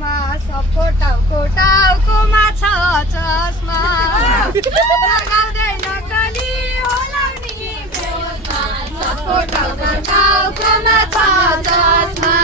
चस्मा सबको टाउको टाउकोमा छ चस्मा लगाउँदैन कली होला नि बेहोसमा सबको टाउको टाउकोमा छ चस्मा